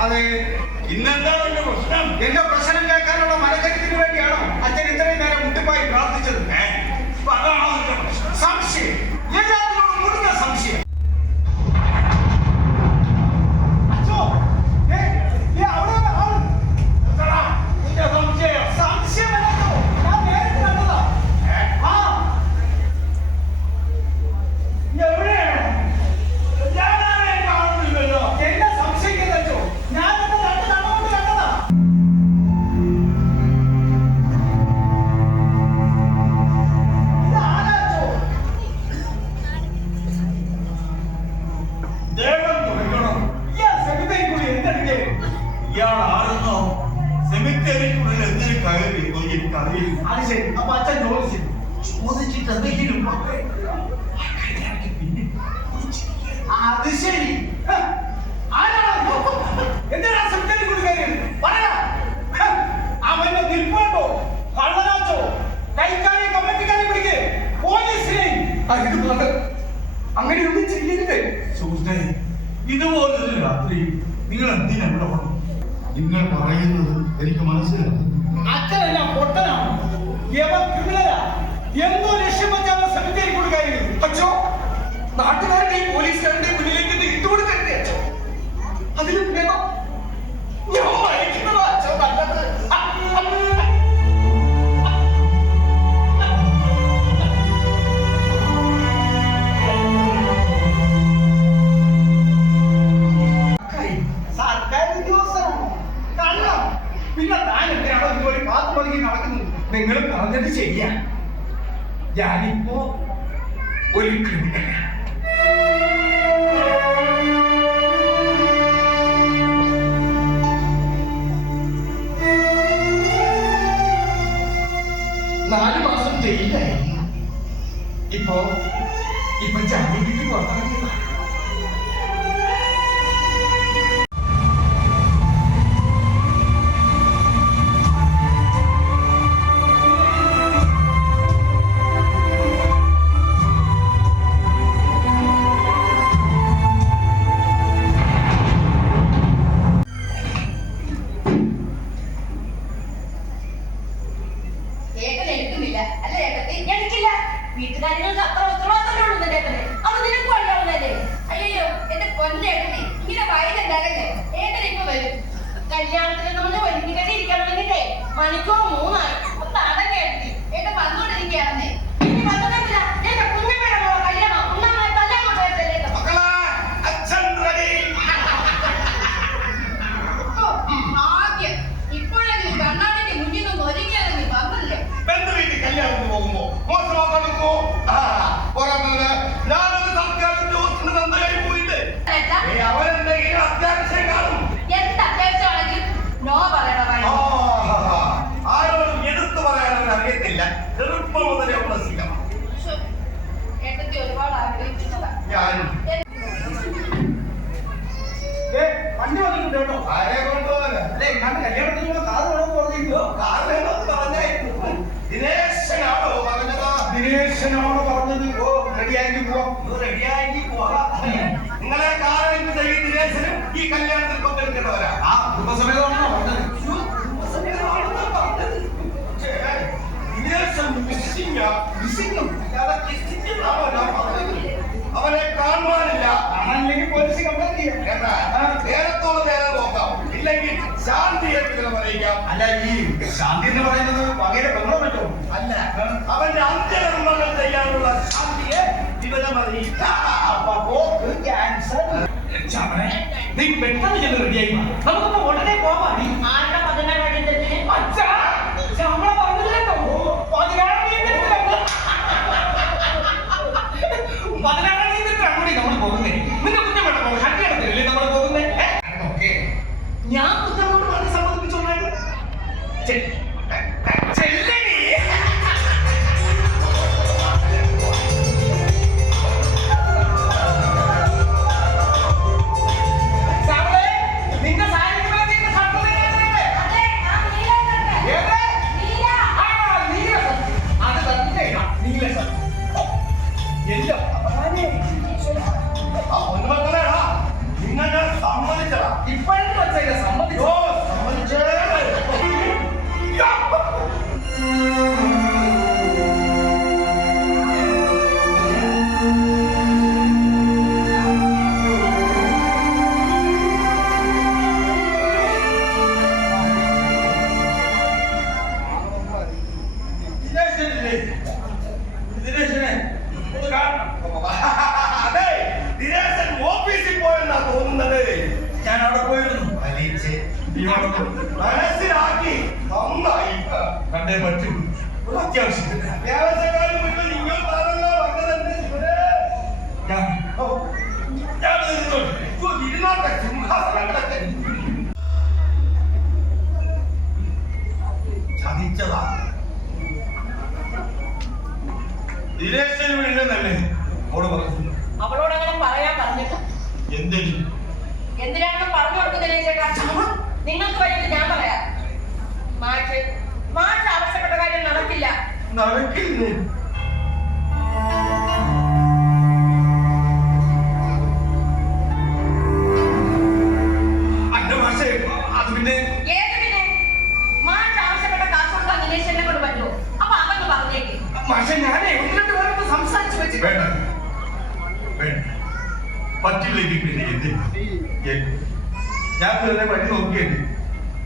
അതെ. ഇന്നെന്താ പ്രശ്നം? എന്റെ പ്രശ്നം കേൾക്കാനുള്ള മനക്കരുത്തിന് വേണ്ടിയാണോ അച്ഛൻ ഇത്രയും നേരം മുട്ടിപ്പായി പ്രാർത്ഥിച്ചത്? അതാണോ എന്തോ ലക്ഷ്യം വെച്ചാണ് സെമിത്തേരിക്കുള്ളിൽ കൊടുക്കായിരുന്നു. അച്ഛോ നാട്ടുകാരുടെയും പോലീസുകാരുടെയും മുന്നിലേക്ക് ഇത് ഇട്ടുകൊടുക്കരുത് അച്ഛോ അതിലും കള്ളം. പിന്നെ താൻ എന്തിനാണോ ഇതുപോലെ പാത്ത് പതുങ്ങി നടക്കുന്നത്? നിങ്ങൾ പറഞ്ഞത് ശരിയാ ഞാനിപ്പോ ഒരു ക്രിമിനലാണ് നാല് മാസം ജയിലായിരുന്നു ഇപ്പോ ഇപ്പൊ ജാമ്യം കിട്ടി പുറത്തിറങ്ങിയതാണ് അറിയത്തില്ല ചെറുപ്പം മുതലേ ഉള്ള വണ്ടി വന്നിട്ടുണ്ട് കേട്ടോ. ആരെ അല്ലേ കല്യാണത്തിന് കാർ പറഞ്ഞായിരുന്നു. ദിനേശനാണോ പറഞ്ഞത്? ദിനേശനാണോ പറഞ്ഞത്? ഓ റെഡിയാക്കി പോവാം. ഇത് റെഡിയാക്കി പോവാം. നിങ്ങളെ കാറിൽ ചെയ്യും ദിനേശനും ഈ കല്യാണത്തിൽ പങ്കെടുക്കേണ്ടവരാ ആ കുടുംബസമേതമാണോ പറഞ്ഞത്. Missing ഉം അല്ലാതെ പറഞ്ഞത്? അവനെ കാണുവാനില്ല. കാണാനില്ലെങ്കിൽ പോലീസ് കംപ്ലൈന്റ് ചെയ്യാം. എന്നാ. നേരത്തോട് നേരം നോക്കാം. ഇല്ലെങ്കിൽ ശാന്തിയെ വിവരം അറിയിക്കാം അല്ല ഈ ശാന്തി എന്ന് പറയുന്നത് വകയിലെ ബംഗളം പറ്റോ അല്ല അവന്റെ അന്ത്യകർമ്മങ്ങൾ ചെയ്യാനുള്ള ശാന്തിയെ വിവരം അറിയിക്കാം നീ പെട്ടെന്ന് ചെന്ന് റെഡിയായി നമുക്കൊന്ന് ഉടനെ പോവാ. നീ ആരുടെ പതിനാറ് അച്ഛാ ശമ്പളം പറഞ്ഞില്ലല്ലോ പതിനാറാം തീയതി പതിനാറാം തീയതി അങ്ങോട്ട് നമ്മൾ പോകുന്നേ. നിന്റെ കുഞ്ഞു വേണം പോകും. കല്യാണത്തിനല്ലേ നമ്മൾ പോകുന്നേ. ഞാൻ കുഞ്ഞങ്ങോട്ട് പറഞ്ഞ് സമ്മതിപ്പിച്ചോളാം. ചെല്ലണി neighbor too. What else you can?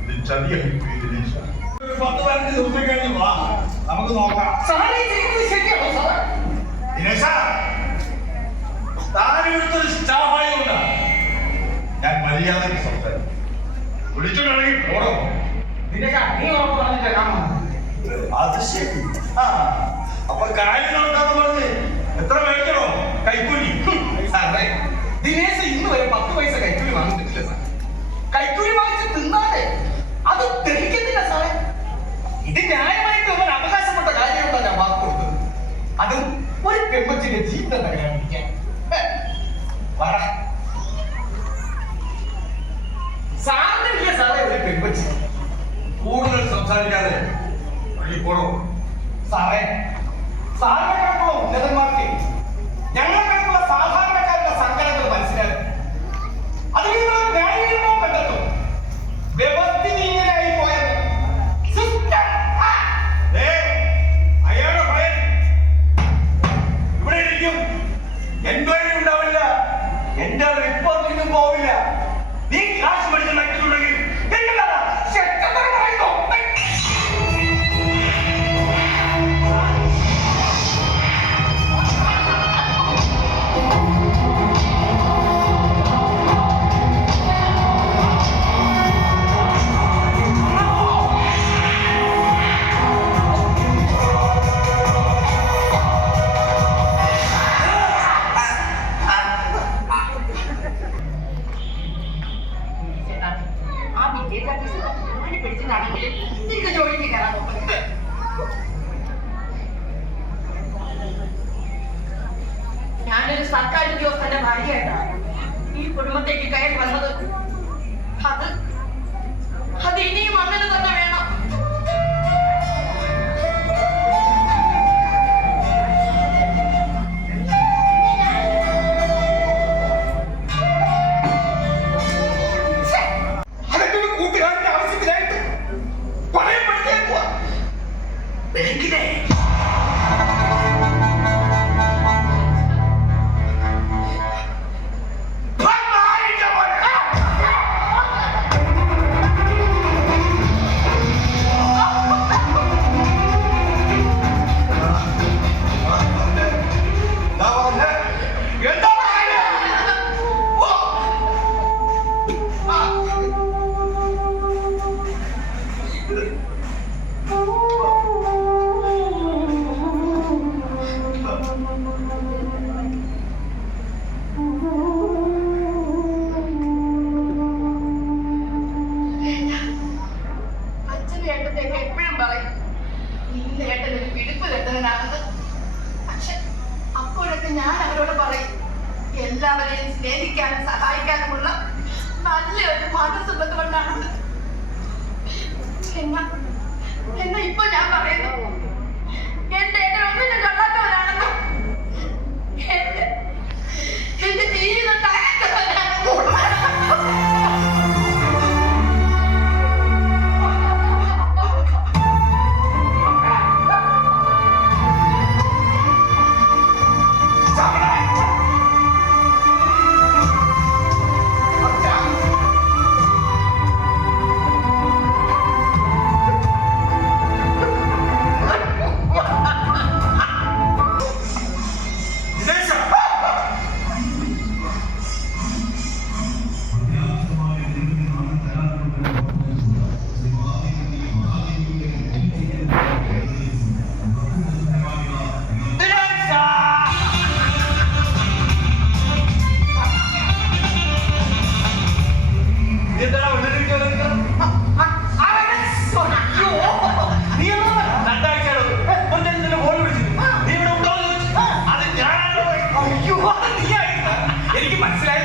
ഇത് ചതിയായി പോയി ദിനേശ ഒരു പത്ത് പതിനഞ്ച് ദിവസം കഴിഞ്ഞ് വാ. നമുക്ക് നോക്കാം. ദിനേശ താനിവിടുത്തൊരു സ്റ്റാഫായതുകൊണ്ട് ഞാൻ മര്യാദയ്ക്ക് സംസാരിക്കും. വിളിച്ചിട്ടുണ്ടെങ്കിൽ പോടോ ദിനേശ നീ ഉറപ്പ് പറഞ്ഞില്ല കാണാം അത് ശരി. ആ അപ്പൊ കാര്യം ഉണ്ടാന്ന് പറഞ്ഞ് എത്ര മേടിക്കണോ? കൈക്കൂലി. ഇപ്പോഴോ. സാറേ സാറിനെ ഉന്നതന്മാർക്ക് ഞങ്ങളെ കണക്കുള്ള സാധാരണക്കാരുടെ സങ്കടങ്ങൾ മനസ്സിലാക്കും അതിന് നിങ്ങൾ ന്യായീകരണം കണ്ടെത്തും. ഇവിടെ ഇരിക്കും. ഉണ്ടാവില്ല. എന്റെ റിപ്പോർട്ടിനും പോവില്ല. നീ കാശ് പഠിച്ചിട്ടുണ്ടെങ്കിൽ എനിക്ക് മനസ്സിലായി